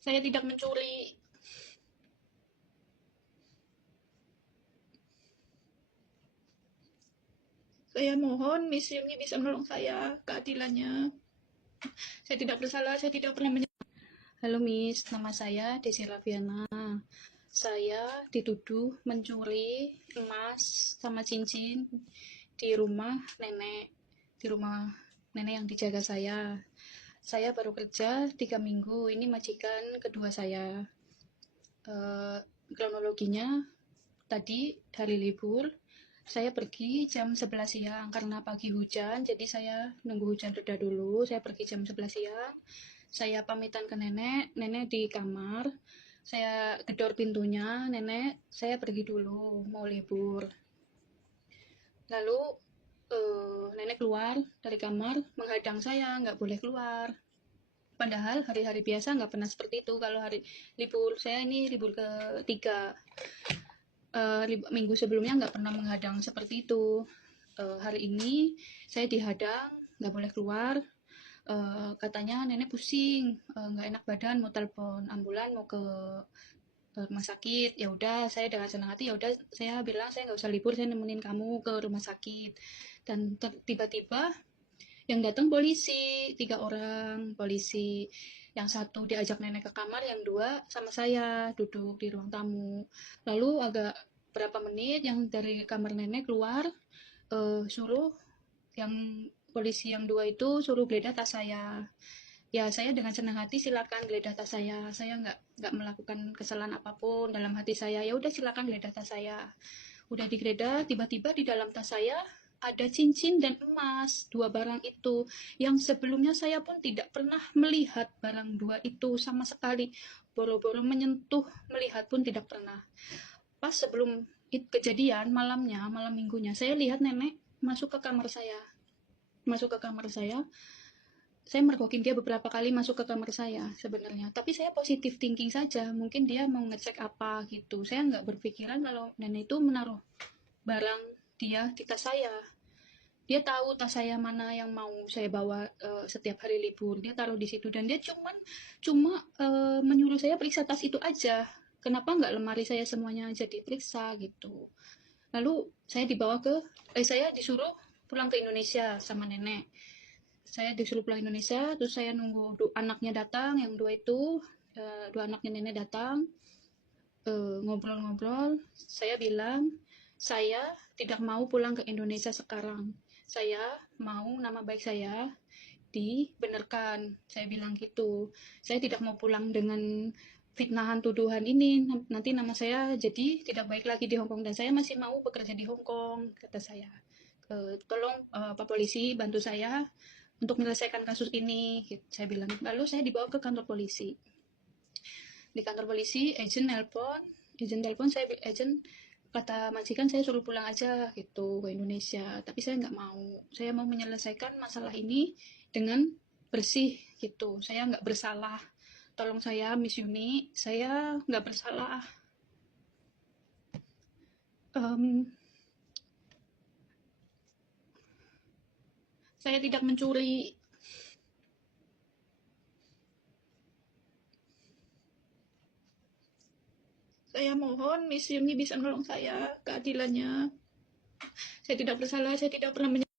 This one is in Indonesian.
Saya tidak mencuri. Saya mohon Miss Yuni bisa menolong saya keadilannya. Saya tidak bersalah, saya tidak pernah Halo Miss, nama saya Desi Raviana. Saya dituduh mencuri emas sama cincin di rumah nenek, di rumah nenek yang dijaga saya. Saya baru kerja 3 minggu, ini majikan kedua saya. Eh, Kronologinya, tadi hari libur, saya pergi jam 11 siang karena pagi hujan, jadi saya nunggu hujan reda dulu. Saya pergi jam 11 siang. Saya pamitan ke nenek, nenek di kamar. Saya gedor pintunya, nenek, saya pergi dulu, mau libur. Lalu nenek keluar dari kamar, menghadang saya, nggak boleh keluar. Padahal hari-hari biasa nggak pernah seperti itu. Kalau hari libur, saya ini libur ketiga. Minggu sebelumnya nggak pernah menghadang seperti itu. Hari ini saya dihadang, nggak boleh keluar. Katanya nenek pusing, nggak enak badan, mau telepon ambulan, mau ke rumah sakit. Ya udah, saya dengan senang hati ya udah, saya bilang saya nggak usah libur, saya nemenin kamu ke rumah sakit. Dan tiba-tiba yang datang polisi, 3 orang polisi. Yang satu diajak nenek ke kamar, yang dua sama saya duduk di ruang tamu. Lalu agak berapa menit yang dari kamar nenek keluar, suruh yang polisi yang dua itu suruh geledah tas saya. Ya saya dengan senang hati silakan geledah tas saya nggak melakukan kesalahan apapun dalam hati saya. Ya udah silakan geledah tas saya. Udah digeledah, tiba-tiba di dalam tas saya ada cincin dan emas, 2 barang itu yang sebelumnya saya pun tidak pernah melihat barang dua itu sama sekali. Boro-boro menyentuh, melihat pun tidak pernah. Pas sebelum kejadian malamnya, malam minggunya, saya lihat nenek masuk ke kamar saya. Masuk ke kamar saya mergokin dia beberapa kali masuk ke kamar saya sebenarnya. Tapi saya positif thinking saja, mungkin dia mau ngecek apa gitu. Saya nggak berpikiran kalau nenek itu menaruh barang dia di tas saya. Dia tahu tas saya mana yang mau saya bawa setiap hari libur. Dia taruh di situ dan dia cuma menyuruh saya periksa tas itu aja. Kenapa nggak lemari saya semuanya aja diperiksa gitu. Lalu saya disuruh pulang ke Indonesia sama nenek. Saya disuruh pulang Indonesia, terus saya nunggu anaknya datang, yang dua itu, dua anaknya nenek datang, ngobrol-ngobrol. Saya bilang, saya tidak mau pulang ke Indonesia sekarang. Saya mau nama baik saya dibenarkan. Saya bilang gitu. Saya tidak mau pulang dengan fitnahan tuduhan ini. Nanti nama saya jadi tidak baik lagi di Hong Kong dan saya masih mau bekerja di Hong Kong, kata saya. Tolong Pak Polisi bantu saya untuk menyelesaikan kasus ini, gitu. Saya bilang. Lalu saya dibawa ke kantor polisi. Di kantor polisi, agent telepon saya, agent kata majikan saya suruh pulang aja gitu ke Indonesia. Tapi saya nggak mau. Saya mau menyelesaikan masalah ini dengan bersih gitu. Saya nggak bersalah. Tolong saya, Miss Yuni, saya nggak bersalah. Um, saya tidak mencuri. Saya mohon Miss Yuni bisa menolong saya keadilannya. Saya tidak bersalah, saya tidak pernah